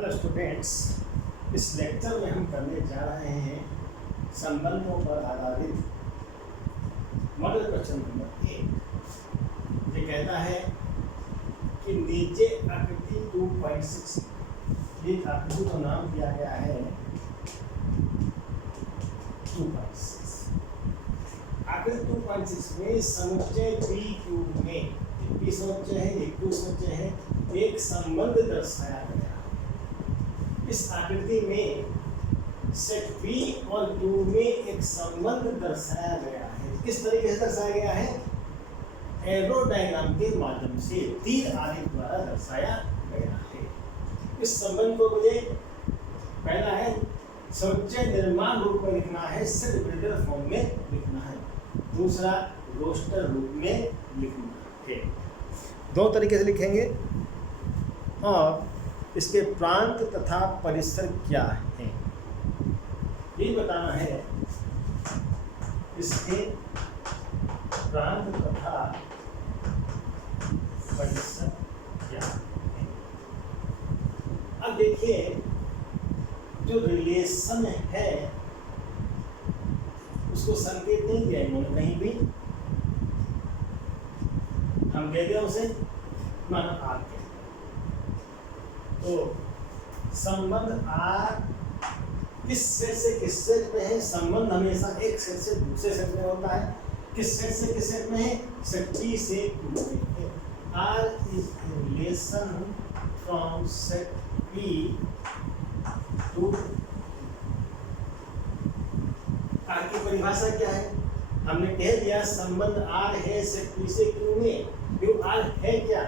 Hello students, इस lecture में हम करने जा रहे हैं संबंधों पर आधारित मॉडल क्वेश्चन नंबर 1। ये कहता है कि नीचे आकृति 2.6, ये आकृति को नाम दिया गया है 2.6। आकृति 2.6 में समुच्चय पी क्यू में पी समुच्चय है, एक क्यू समुच्चय है, एक संबंध दर्शाया गया। इस आकृति में सेट P और Q में एक संबंध दर्शाया गया है। किस तरीके से दर्शाया गया है? एरो डायग्राम के माध्यम से तीर आरेख द्वारा दर्शाया गया है। इस संबंध को मुझे पहला है समुच्चय निर्माण रूप में लिखना है, सेट ब्रेडर फॉर्म में लिखना है। दूसरा रोस्टर रूप में लिखना है। दो तरीके से लिखेंगे और इसके प्रांत तथा परिसर क्या है ये बताना है। इसके प्रांत तथा परिसर क्या है। अब देखिए, जो रिलेशन है उसको संकेत नहीं दिया इन्होंने कहीं भी। हम कह दिया उसे माना आर के, तो संबंध आर किस सेट से किस सेट में है? संबंध हमेशा एक सेट से दूसरे सेट में होता है। किस सेट से किस सेट में है? सेट पी से क्यू में है। R is relation from set P to. R की परिभाषा क्या है? हमने कह दिया संबंध आर है सेट पी से क्यू में। क्यू आर है क्या,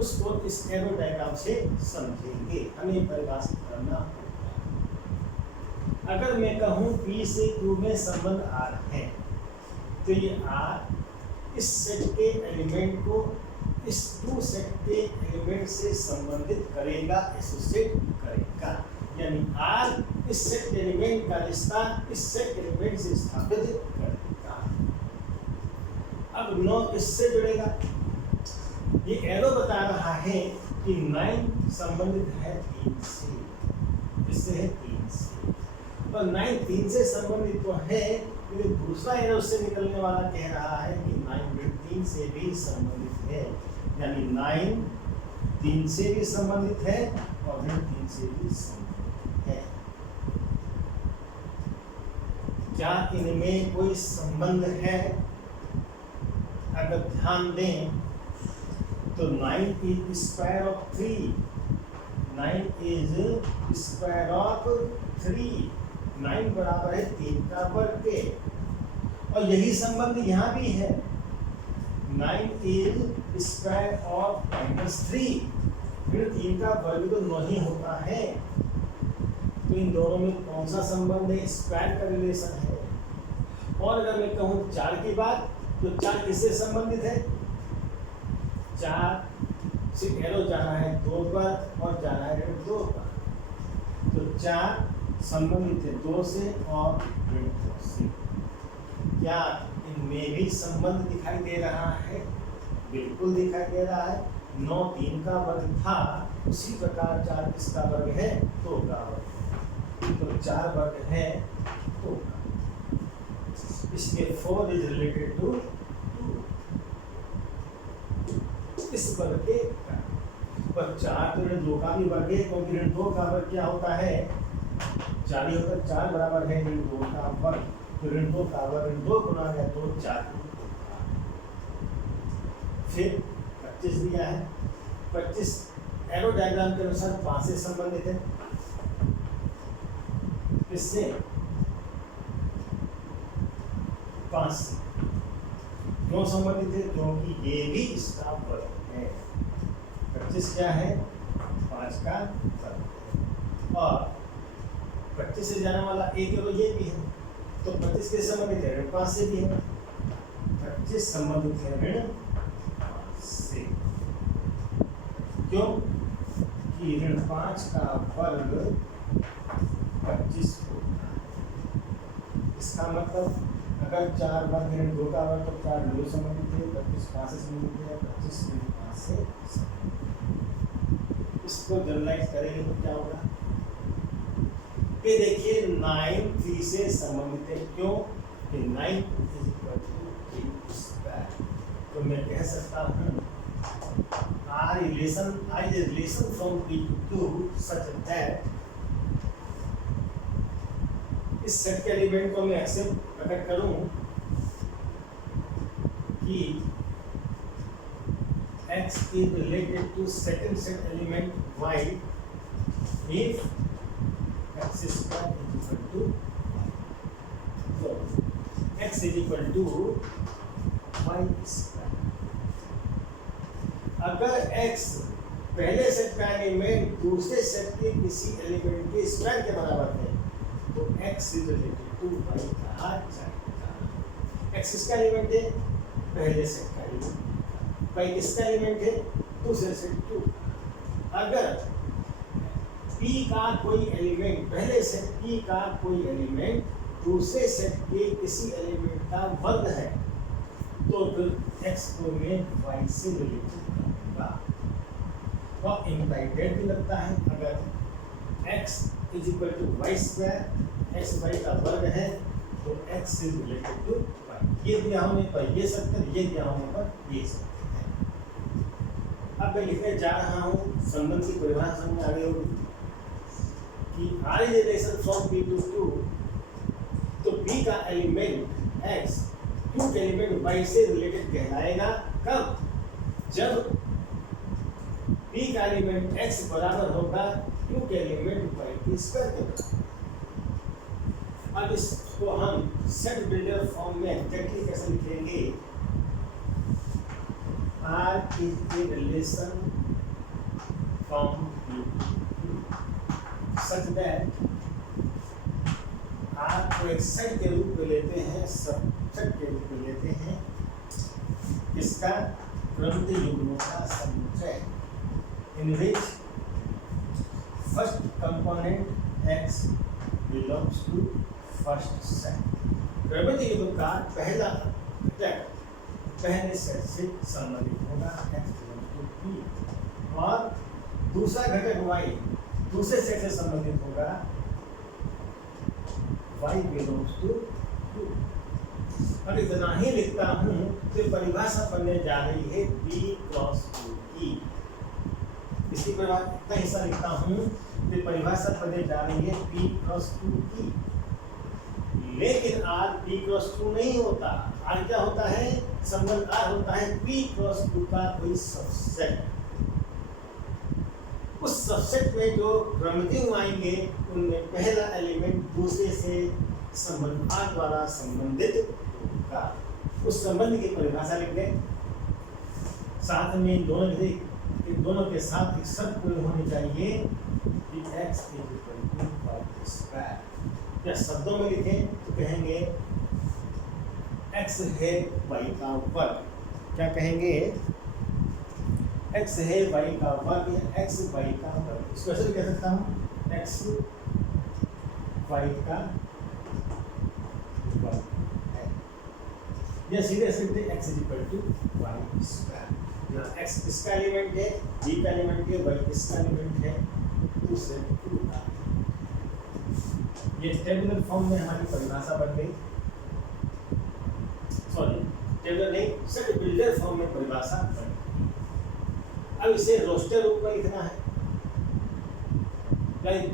उसको इस एरो डायग्राम से समझेंगे। हमें परिभाषित करना होगा। अगर मैं कहूं P से Q में संबंध R है, तो ये R इस सेट के एलिमेंट को इस टू सेट के एलिमेंट से संबंधित करेगा, एसोसिएट करेगा। यानी R इस सेट एलिमेंट का रिश्ता इस सेट एलिमेंट से स्थापित करेगा। अब 9 इससे जुड़ेगा। ये एरो बता रहा है कि 9 संबंधित है 3 से। इससे है 3 से, और 9 3 से संबंधित तो है, लेकिन दूसरा एरो से निकलने वाला कह रहा है कि 9 3 से भी संबंधित है। यानी 9 3 से भी संबंधित है और 3 से भी संबंधित है। क्या इनमें कोई संबंध है? अगर ध्यान दें तो 9 is square of 3, 9 is square of 3, 9 बराबर है 3 का वर्ग के। और यही संबंध यहाँ भी है, 9 is square of -3, फिर 3 का वर्ग तो 9 ही होता है। तो इन दोनों में कौन सा संबंध है? स्क्वायर का रिलेशन है। और अगर मैं कहूँ 4 की बात, तो 4 किससे संबंधित है? 4 से एरो जाना है 2 पर और जाना है 2 पर, तो 4 संबंधित है 2 से और 2 से। क्या इनमें भी संबंध दिखाई दे रहा है? बिल्कुल दिखाई दे रहा है। 9 3 का वर्ग था, उसी प्रकार 4 किसका वर्ग है? 2 का वर्ग। तो 4 वर्ग है 2 का। इसके 4 इज रिलेटेड टू इस वर्ग के पर 4 तो 2 का भी वर्ग है, क्योंकि 2 का वर्ग क्या होता है? 4 ही होता है। 4 बराबर है 2 का वर्ग, तो 2 का वर्ग 2 गुना गया तो 4। फिर 25 दिया है। 25 एरो डायग्राम के अनुसार 5 से संबंधित है। किससे? 5 से क्यों संबंधित है? क्योंकि ये भी इसका वर्ग है। 25 क्या है? 5 का वर्ग है। और 25 से जाने वाला एक एरो ये भी है, तो 25 के संबंधित है 5 से भी है। 25 संबंधित है 5 से। क्यों? कि 5 का वर्ग 25 होता है। इसका मतलब अगर 4 वर्ग 2 का वर्ग, तो 4 2 संबंधित है, 25 5 से संबंधित है, 25 5 से संबंधित। इस इसको जनरलाइज करेंगे तो क्या होगा कि देखिए 9 3 से संबंधित है, क्यों कि 9 इज इक्वल टू 3 स्क्वायर। तो मैं कह सकता हूँ R is a relation from P to Q such that इस सेट के एलिमेंट को मैं ऐसे प्रकट करूं कि X is related to second set element Y if X square is equal to Y. So X is equal to Y square. अगर X पहले सेट का एलिमेंट दूसरे सेट के किसी एलिमेंट के स्क्वायर के बराबर है तो X is related to Y कहा जाएगा। X किसका एलिमेंट है? पहले सेट का एलिमेंट। Y किसका एलिमेंट है? दूसरे सेट टू। अगर P का कोई एलिमेंट पहले सेट P का कोई एलिमेंट दूसरे सेट के किसी एलिमेंट का वर्ग है तो फिर X को मैं Y से रिलेटेड करूँगा। और इम्प्लाइड भी लगता है, अगर X is equal to Y square, X Y का वर्ग है तो X is related to Y. ये दिया होने पर ये सत्य, ये दिया होने पर ये सत्य है। अब मैं लिखने जा रहा हूँ संबंध की परिभाषा समझ आ गई होगी कि R is relation from P to Q, तो P का एलिमेंट X Q के एलिमेंट Y से रिलेटेड कहलाएगा। कब? जब P का एलिमेंट X बराबर होगा Q के एलिमेंट Y के स्क्वायर के बराबर। अब इसको हम सेट बिल्डर फॉर्म में एग्जैक्टली कैसे लिखेंगे? R is a relation from P such that R को एक सेट के रूप में लेते हैं, सबसेट के रूप में लेते हैं, इसका क्रमित युग्मों का समुच्चय in which first component X belongs to first set। क्रमित युग्म का पहला घटक पहले सेट से संबंधित होगा, X belongs to P, और दूसरा घटक Y दूसरे सेट से संबंधित होगा, Y belongs to Q। और इतना ही लिखता हूँ तो परिभाषा बनने जा रही है P क्रॉस Q। इसकी इतना हिस्सा लिखता हूँ तो परिभाषा बनने जा रही है P क्रॉस Q की। लेकिन R P क्रॉस Q नहीं होता। R क्या होता है? संबंध R होता है P क्रॉस Q का कोई सबसेट। उस सबसेट में जो क्रमिक आएंगे उनमें पहला एलिमेंट दूसरे से संबंध R द्वारा संबंधित होगा। उस संबंध की परिभाषा लिख दें, साथ में इन दोनों के साथ एक शर्त पूरी होनी चाहिए कि X is equal to Y square. या शब्दों में लिखें तो कहेंगे X है Y का वर्ग। क्या कहेंगे? X है Y का वर्ग या X Y का वर्ग। इसको ऐसे भी कह सकता हूँ X Y का वर्ग है, या सीधे सीधे X is equal to Y square. X किसका एलिमेंट है? B का एलिमेंट है। Y किसका एलिमेंट है? दूसरे का। ये टेबुलर फॉर्म में हमारी परिभाषा बन गई। सॉरी, टेबुलर नहीं, सेट बिल्डर फॉर्म में परिभाषा बन गई। अब इसे रोस्टर रूप में लिखना है।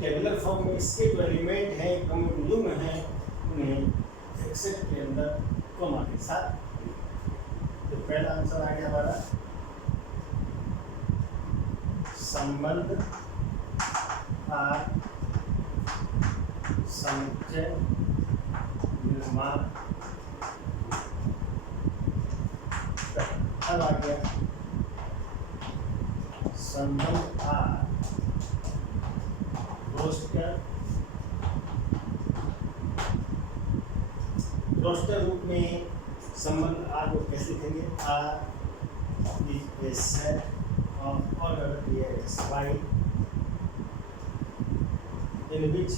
टेबुलर फॉर्म में इसके जो एलिमेंट है, युग्म है, उन्हें एक सेट के अंदर कॉमा के साथ। तो पहला आंसर आ गया हमारा संबंध R समुच्चय निर्माण। अब आ गया संबंध R रोस्टर रूप में संबंध R को कैसे लिखेंगे? R is a set of order X Y in which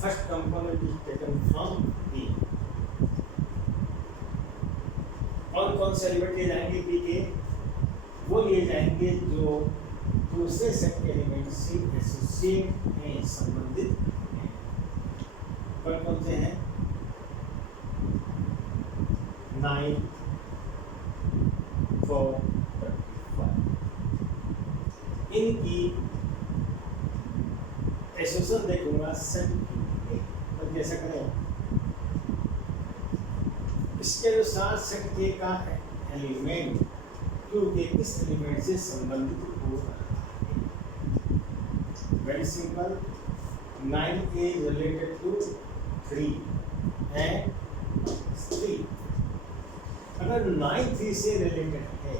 first component is taken from P। कौन कौन से एलिमेंट लिए जाएंगे P के? वो लिए जाएंगे जो दूसरे सेट के एलिमेंट से एसोसिएट हैं, संबंधित हैं। कौन कौन से हैं? 9, 4, 35। इनकी एसोसिएशन देखूंगा सेट की, तो कैसे करें? इसके अनुसार सेट के का एलिमेंट टू के किस एलिमेंट से संबंधित हो रहा है। Very simple, 9 is related to 3 and 3। अगर 9 3 से रिलेटेड है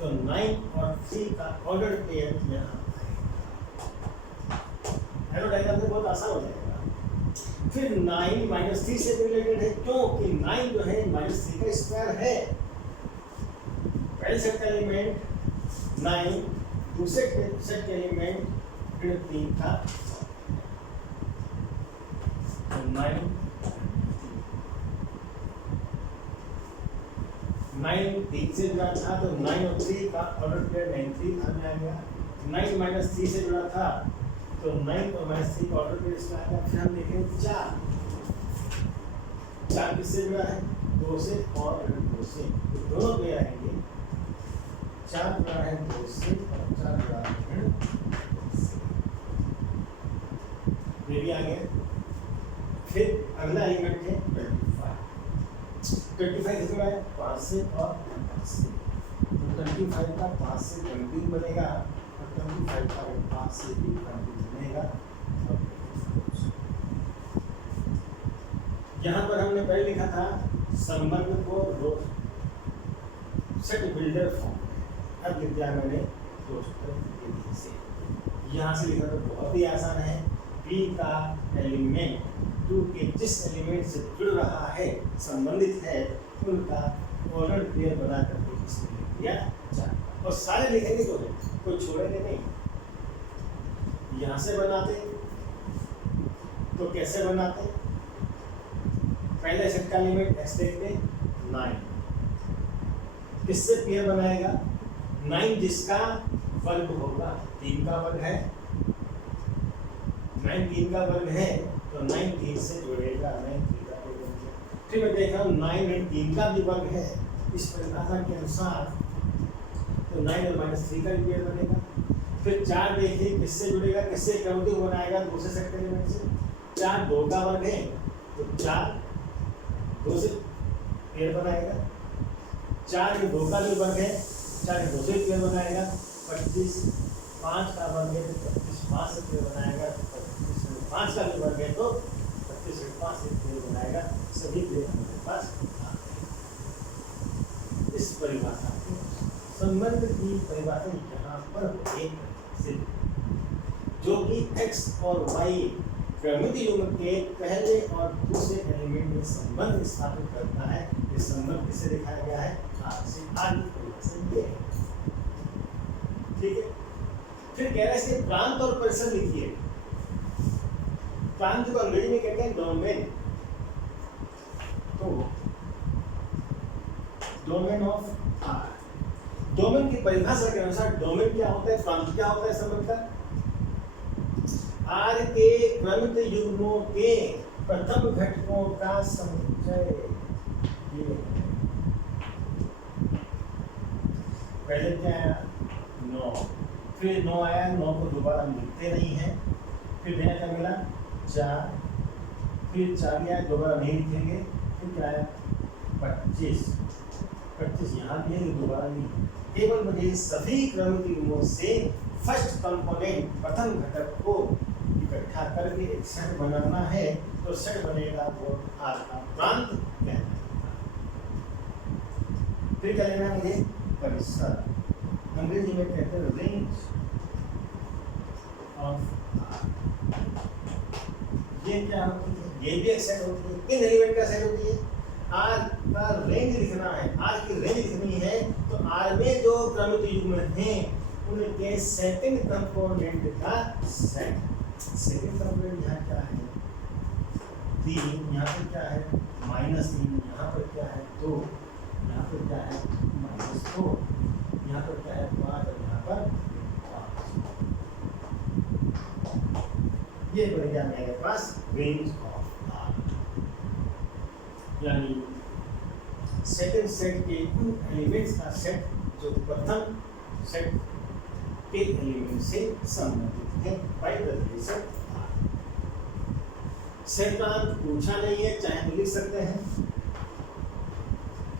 तो 9 और 3 का ऑर्डर पेयर यहाँ आएगा। डायग्राम में बहुत आसान हो जाएगा। फिर 9 -3 से रिलेटेड है, क्योंकि 9 जो है -3 का स्क्वायर है। पहले सेट का एलिमेंट 9, दूसरे सेट के एलिमेंट फिर 3 का 9 3 से जुड़ा था तो 9 और 3 का ऑर्डर पेयर 93 था में आ गया। 9 -3 से जुड़ा था तो 9 और -3 का ऑर्डर पेयर इसमें आ गया। फिर हम देखेंगे 4 किससे जुड़ा है? 2 से और 2 से, तो दोनों पेयर आएंगे। 4 जुड़ा है 2 से और 4 जुड़ा है 2 से, ये भी आ गया। फिर अगला एलिमेंट है 25 किससे जुड़ा है? 5 से और 5 से, तो 25 का 5 से 20 बनेगा और 25 का 5 से भी 20 बनेगा। यहाँ पर हमने पहले लिखा था संबंध को सेट बिल्डर फॉर्म में, अब लिख दिया मैंने दोस्तों से। यहाँ से लिखना तो बहुत ही आसान है। बी का एलिमेंट 2 के जिस एलिमेंट से जुड़ रहा है, संबंधित है, उनका ऑर्डर पेयर बना करके इसमें लिख दिया जाए। और सारे लिखेंगे तो कोई छोड़ेंगे नहीं। यहाँ से बनाते तो कैसे बनाते? पहले सेट का एलिमेंट एक्स देखते 9, किससे पेयर बनाएगा? 9 जिसका वर्ग होगा, 3 का वर्ग है, 9 3 का वर्ग है तो 9 3 से जुड़ेगा, 9 3 का वर्ग बन गया। फिर मैं देख रहा हूँ 9 3 का भी वर्ग है, इस परिभाषा के अनुसार तो 9 और -3 का भी पेयर बनेगा। फिर 4 देखिए किससे जुड़ेगा, किससे क्रमयुक्त बनाएगा? दूसरे सेट के एलिमेंट से। 4 2 का वर्ग है तो 4 2 से पेयर बनाएगा। 4 के 2 का भी वर्ग है, 4 के 2 से पेयर बनाएगा। 25 5 का वर्ग है तो 25 5 से पेयर बनाएगा। 25 में 5 का भी वर्ग है तो 25 में 5 से पेयर बनाएगा। सभी पेयर हमारे पास इस परिभाषा के संबंध की परिभाषा यहाँ पर एक सिद्ध, जो कि x और y क्रमिक युग्म के पहले और दूसरे एलिमेंट में संबंध स्थापित करता है। इस संबंध किससे दिखाया गया है? R से। R की परिभाषा ये है, ठीक है। फिर कह रहा है इसके प्रांत और परिसर लिखिए। प्रांत को अंग्रेजी में कहते हैं डोमेन। तो डोमेन ऑफ R, डोमेन की परिभाषा के अनुसार डोमेन क्या होता है, प्रांत क्या होता है संबंध का? R के क्रमिक युग्मों के प्रथम घटकों का समुच्चय। पहले क्या आया? 9, फिर 9 आया, 9 को दोबारा लिखते नहीं है। फिर नया क्या मिला? 4, फिर 4 आया, दोबारा नहीं लिखेंगे। फिर क्या आया? 25 यहाँ भी है, दोबारा नहीं। केवल मुझे सभी क्रमिक युग्मों से फर्स्ट कंपोनेंट प्रथम घटक को इकट्ठा करके एक सेट बनाना है, तो सेट बनेगा वो R का प्रांत कहलाएगा। फिर क्या लेना है मुझे? परिसर, अंग्रेजी में कहते हैं रेंज ऑफ R। ये क्या होती है? ये भी एक सेट होती है। किन एलिमेंट का सेट होती है? R का रेंज लिखना है, R की रेंज लिखनी है, तो R में जो क्रमिक युग्म हैं उनके सेकंड कंपोनेंट का सेट। सेकंड कंपोनेंट यहाँ क्या है? 3, यहाँ पर क्या है? -3, यहाँ पर क्या है? 2, यहाँ पर क्या है? -4, यहाँ पर क्या है? 5 और यहाँ पर 5। ये बन गया मेरे पास रेंज ऑफ आर, यानी सेकंड सेट के उन एलिमेंट्स का सेट जो प्रथम सेट के एलिमेंट से संबंधित है by the relation R. Set का अंत पूछा नहीं है, चाहे हम लिख सकते हैं।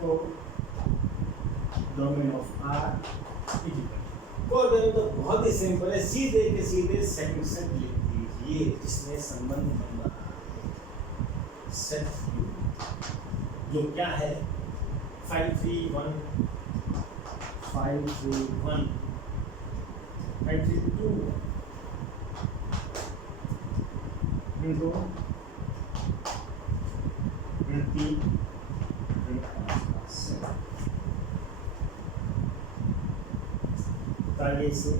तो डोमेन ऑफ आर तो बहुत ही सिंपल है, सीधे के सीधे सेकंड सेट लिख दीजिए जिसमें संबंध बन रहा है सेट यू, जो क्या है 5 3 1 5 3 1 5 3 2 into 20 आगे से